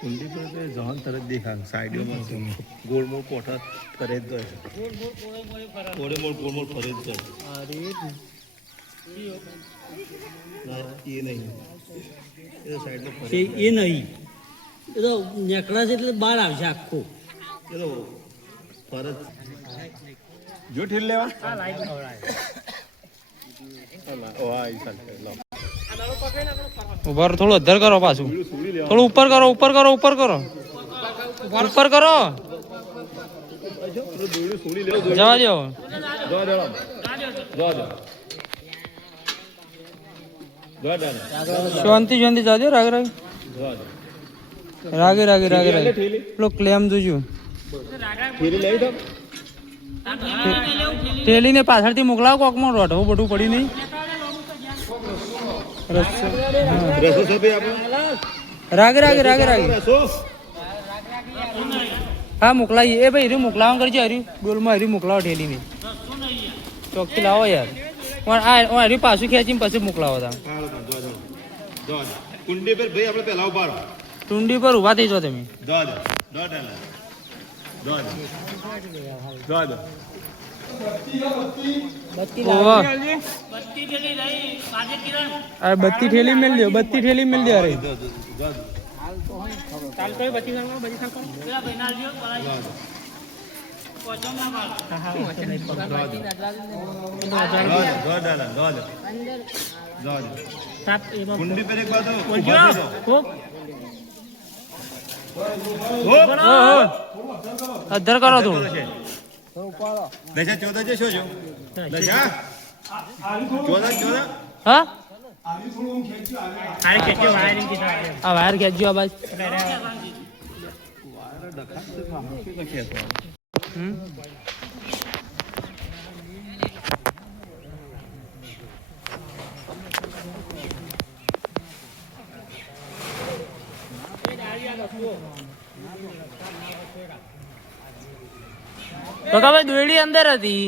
ઊંડી પર તે જવાન તરત દેખાય સાઈડમાં ગોળ મોળ કોઠા ફરે જ જાય ગોળે મોળ ગોળ મોળ ફરે જ જાય એ નહીં. એ સાઈડમાં ફરે એ નહીં. એ તો નેકળા છે એટલે બહાર આવશે આખું. એ તો ફરે જો ઠેલ લેવા ઉપર થોડું અધર કરો પાછું. થોડું ઉપર કરો ઉપર કરો ઉપર કરો. ઉપર કરો. જવા દો. જવા દો જવા દો. શાંતિ શાંતિ જાજો રાગ રાગ. જવા દો. રાગે રાગે રાગે રાગે. પેલો ક્લેમ જોજો. ઠેલી ને પાછળથી મોકલાવો કોકમાં રોઢવું બધું પડી નહીં. રાગે રાગે રાગે રાગે. હા મોકલાઈએ. એ ભાઈ હરી મોકલાવા કરજો હરી. ગોલમાં હરી મોકલાવો ઠેલીને. ચોકથી લાવો યાર. આ હરી પાછું ખેંચીને પછી મોકલાવો તા હાલો તો જવા દો જવા દો કુંડી પર ભાઈ આપણે પહેલા ઊભા રહો ટુંડી પર ઊભા થઈ જાઓ તમે જવા દો જવા દો જવા દો જવા દો ઓવા અરે બત્તી ઠેલી મેલ દો બત્તી ઠેલી મેલ દો અરે જવા દો જવા દો જવા દો જવા દો જવા દો જવા દો કુંડી પર એક બાજુ ઊભા થઈ જાઓ અધર કરો તું. દશા ચોદા છે શું દશા? ચોદા ચોદા? હા? આ વાયર ખેંચજો આ બાજ. ભાઈ દોયડી અંદર હતી.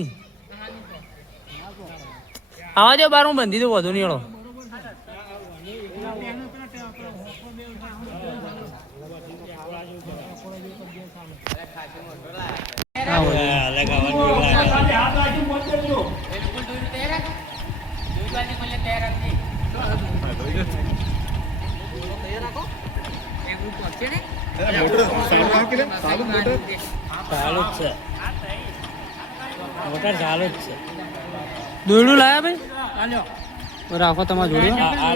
આવા જો બાર હું બંધી દઉં વધુ નહીં હળો મોટર સારું રાખી લે સારું મોટર ચાલુ જ છે મોટર ચાલુ જ છે દોયડું લાયા ભાઈ રાખો તમારે જોડે આ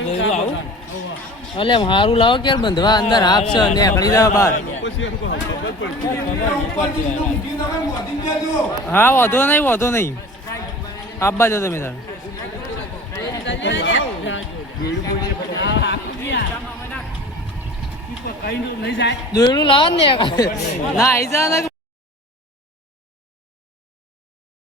અલે હારું લાવો કે બંધવા અંદર હાફ છે ને એકડી જાય બહાર. હા વધો નહીં વધો નહીં. આપવા દો તમે તારે. દોયડું લાવો ને ના આઈ જા ને